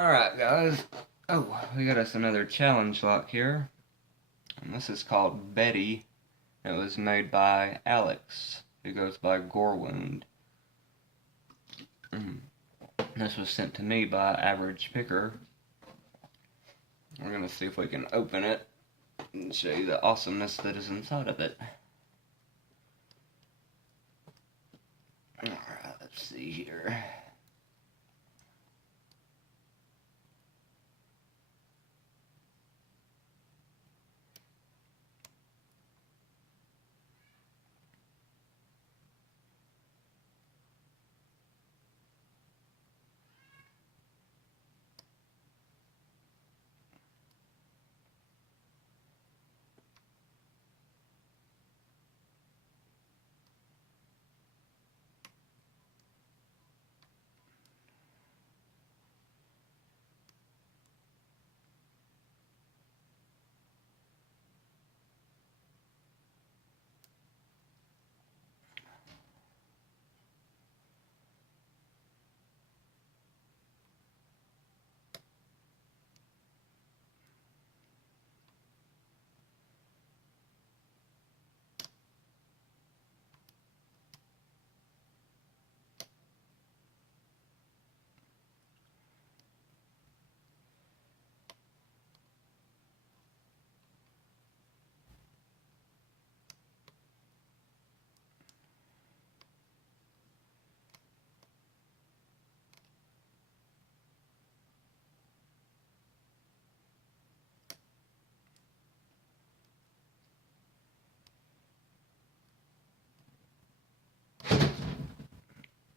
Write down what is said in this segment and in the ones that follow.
Alright, guys. Oh, we got us another challenge lock here. And this is called Betty. It was made by Alex, who goes by Gorewound. This was sent to me by Average Picker. We're going to see if we can open it and show you the awesomeness that is inside of it. Alright, let's see here.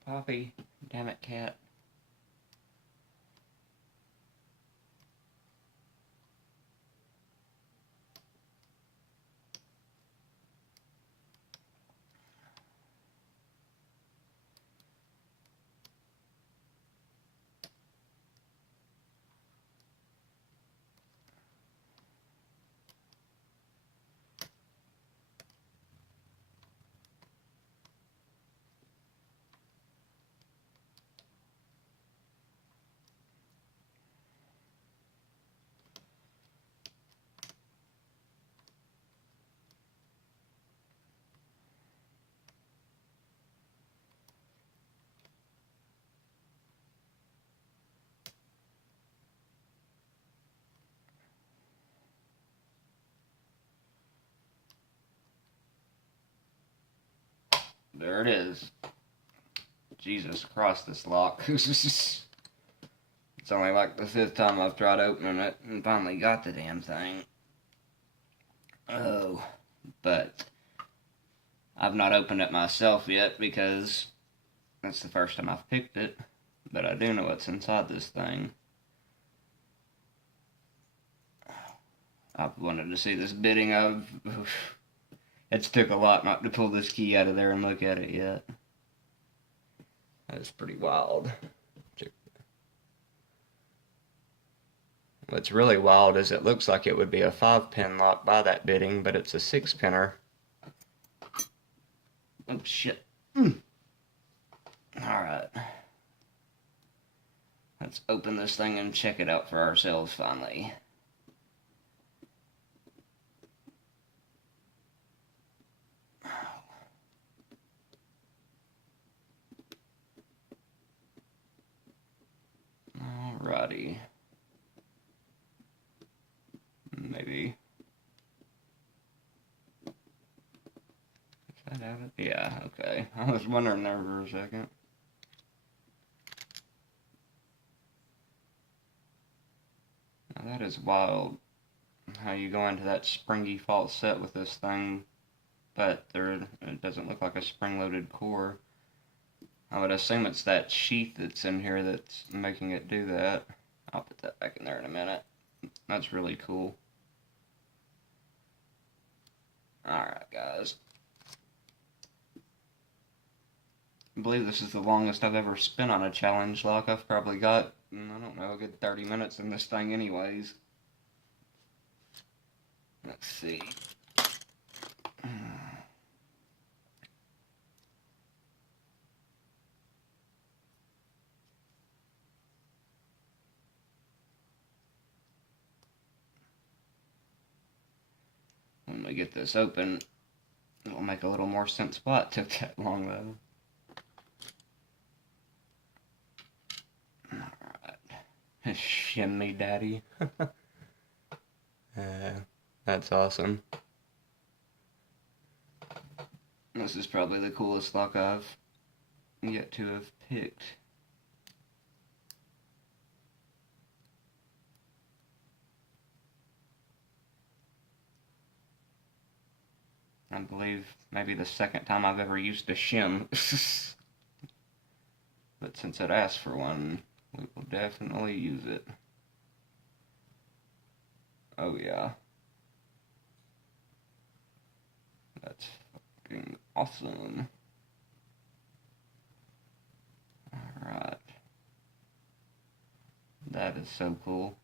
Poppy, damn it, cat. There it is. Jesus Christ, this lock. It's only like the fifth time I've tried opening it and finally got the damn thing. Oh, but I've not opened it myself yet because that's the first time I've picked it. But I do know what's inside this thing. I've wanted to see this bidding. It's took a lot not to pull this key out of there and look at it yet. That's pretty wild. What's really wild is it looks like it would be a 5-pin lock by that bidding, but it's a 6-pinner. Oh, shit. Alright. Let's open this thing and check it out for ourselves finally. Alrighty. Maybe. Is that out of it? Yeah, okay. I was wondering there for a second. Now that is wild. How you go into that springy false set with this thing, but it doesn't look like a spring-loaded core. I would assume it's that sheath that's in here that's making it do that. I'll put that back in there in a minute. That's really cool. Alright, guys. I believe this is the longest I've ever spent on a challenge lock. I've probably got, I don't know, a good 30 minutes in this thing anyways. Let's see. when we get this open, it'll make a little more sense why it took that long though. Alright. Shimmy daddy. That's awesome. This is probably the coolest lock I've yet to have picked. I believe maybe the second time I've ever used a shim. But since it asked for one, we will definitely use it. Oh yeah. That's fucking awesome. Alright. That is so cool.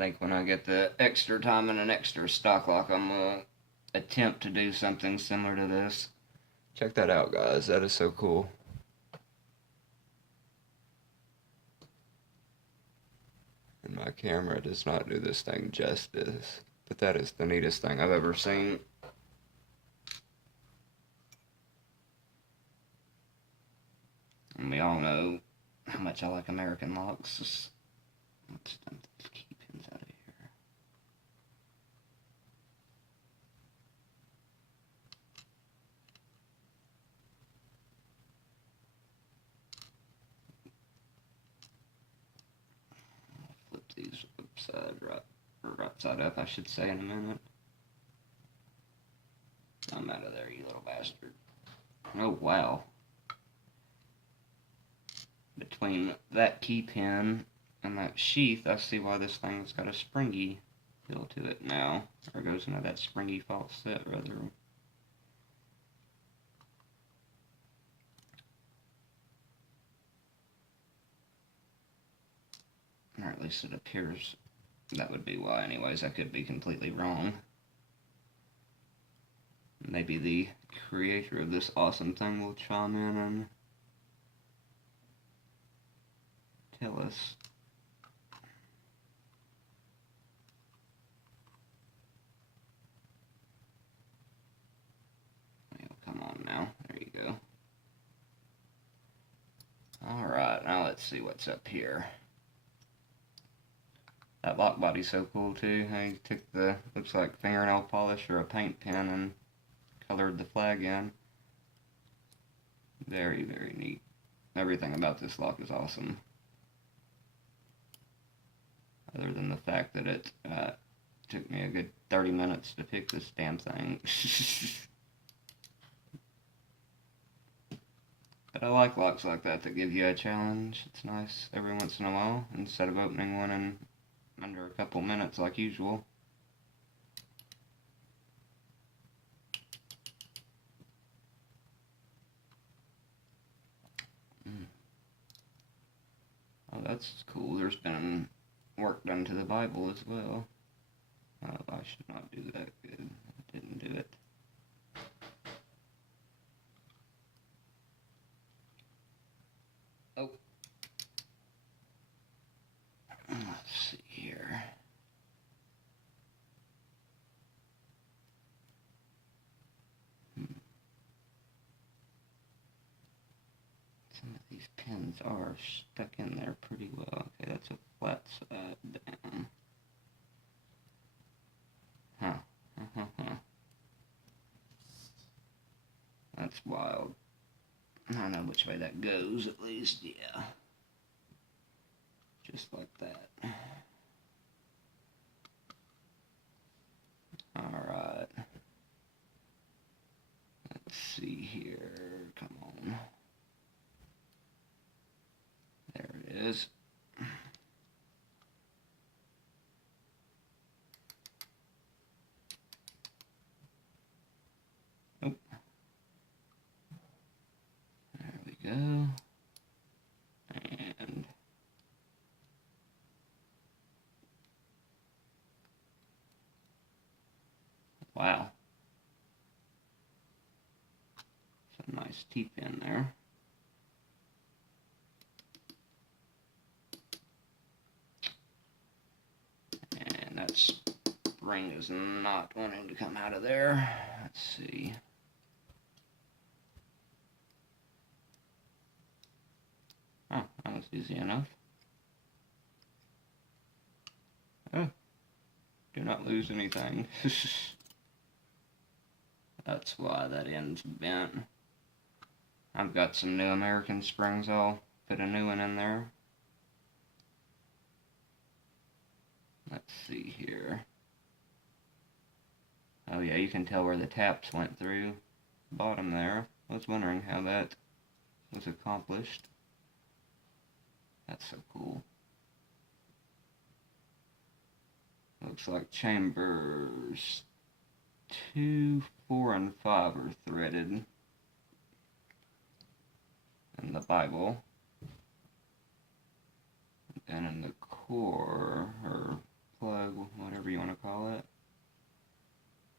I think when I get the extra time and an extra stock lock, I'm gonna attempt to do something similar to this. Check that out, guys. That is so cool. And my camera does not do this thing justice, but that is the neatest thing I've ever seen. And we all know how much I like American locks. Let's dump these key pins out of here. I'll flip these right side up, I should say, in a minute. I'm out of there, you little bastard. Oh, wow. Between that key pin and that sheath, I see why this thing's got a springy feel to it now. Or goes into that springy false set, rather. Or at least it appears that would be why. Anyways, I could be completely wrong. Maybe the creator of this awesome thing will chime in and tell us. Come on now. There you go. Alright, now let's see what's up here. That lock body's so cool too. I took the, looks like fingernail polish or a paint pen and colored the flag in. Very, very neat. Everything about this lock is awesome. Other than the fact that it took me a good 30 minutes to pick this damn thing. But I like locks like that give you a challenge. It's nice every once in a while, instead of opening one in under a couple minutes like usual. Oh, that's cool. There's been work done to the Bible as well. Oh, I should not do that. Good. I didn't do it. Oh. Let's see here. Some of these pins are stuck in there pretty well. Okay, that's a flat side down. Huh. That's wild. I know which way that goes, at least, yeah. Just like that. Alright. Let's see here. Come on. There it is. Oh. There we go. And wow. Some nice teeth in there. spring is not wanting to come out of there. Let's see. Oh, that was easy enough. Oh, do not lose anything. That's why that end's bent. I've got some new American springs. I'll put a new one in there. Let's see here. Oh yeah, you can tell where the taps went through the bottom there. I was wondering how that was accomplished. That's so cool. Looks like chambers 2, 4, and 5 are threaded in the Bible. And in the core, or plug, whatever you want to call it.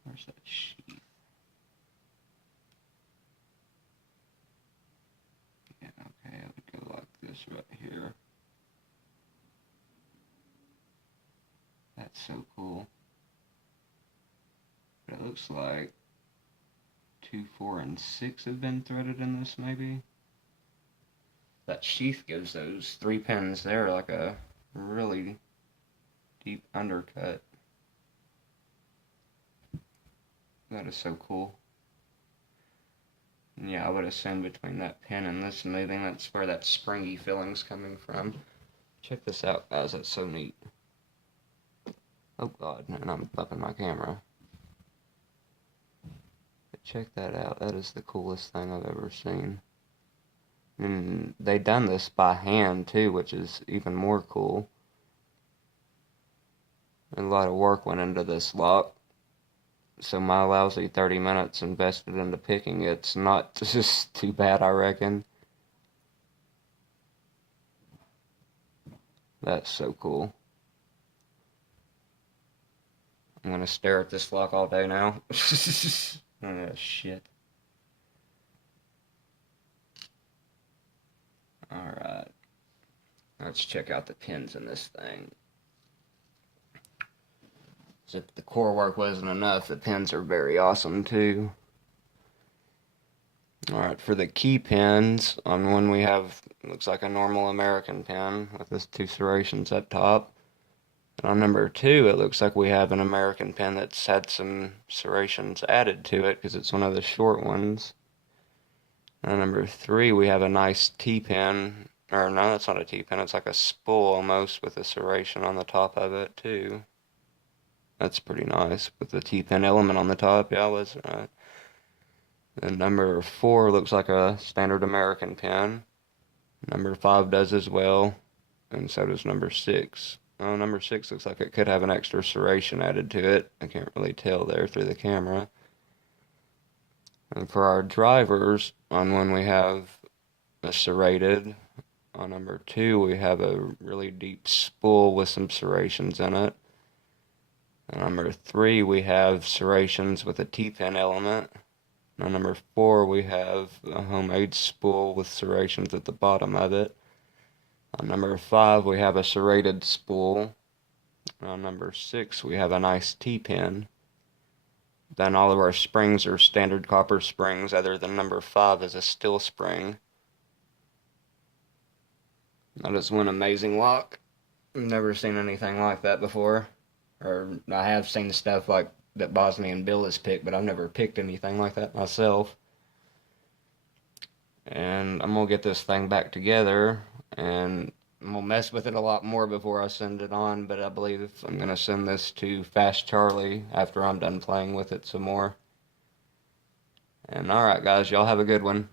Where's that sheath? Yeah, okay, it would go like this right here. That's so cool. But it looks like 2, 4, and 6 have been threaded in this, maybe? That sheath gives those 3 pins there like a really deep undercut. That is so cool. And yeah, I would assume between that pin and this moving, that's where that springy feeling's coming from. Check this out, guys. That's so neat. Oh god, and I'm bumping my camera. But check that out. That is the coolest thing I've ever seen. And they done this by hand too, which is even more cool. A lot of work went into this lock. So my lousy 30 minutes invested into picking it's not just too bad, I reckon. That's so cool. I'm gonna stare at this lock all day now. Oh, shit. Alright. Let's check out the pins in this thing. If the core work wasn't enough, the pins are very awesome too. Alright, for the key pins, on one we have, looks like a normal American pin with this 2 serrations up top. And on number 2, it looks like we have an American pin that's had some serrations added to it because it's one of the short ones. And on number 3, we have a nice T-pin, or no, that's not a T-pin, it's like a spool almost with a serration on the top of it too. That's pretty nice, with the T-pin element on the top. Yeah, I was right. And number 4 looks like a standard American pin. Number 5 does as well, and so does number 6. Oh, number 6 looks like it could have an extra serration added to it. I can't really tell there through the camera. And for our drivers, on one we have a serrated. On number 2 we have a really deep spool with some serrations in it. On number 3 we have serrations with a T-pin element. On number 4 we have a homemade spool with serrations at the bottom of it. On number 5 we have a serrated spool. On number 6 we have a nice T-pin. Then all of our springs are standard copper springs, other than number 5 is a steel spring. That is one amazing lock. I've never seen anything like that before. Or I have seen stuff like that Bosnian Bill has picked, but I've never picked anything like that myself. And I'm going to get this thing back together, and I'm going to mess with it a lot more before I send it on, but I believe I'm going to send this to Fast Charlie after I'm done playing with it some more. And alright guys, y'all have a good one.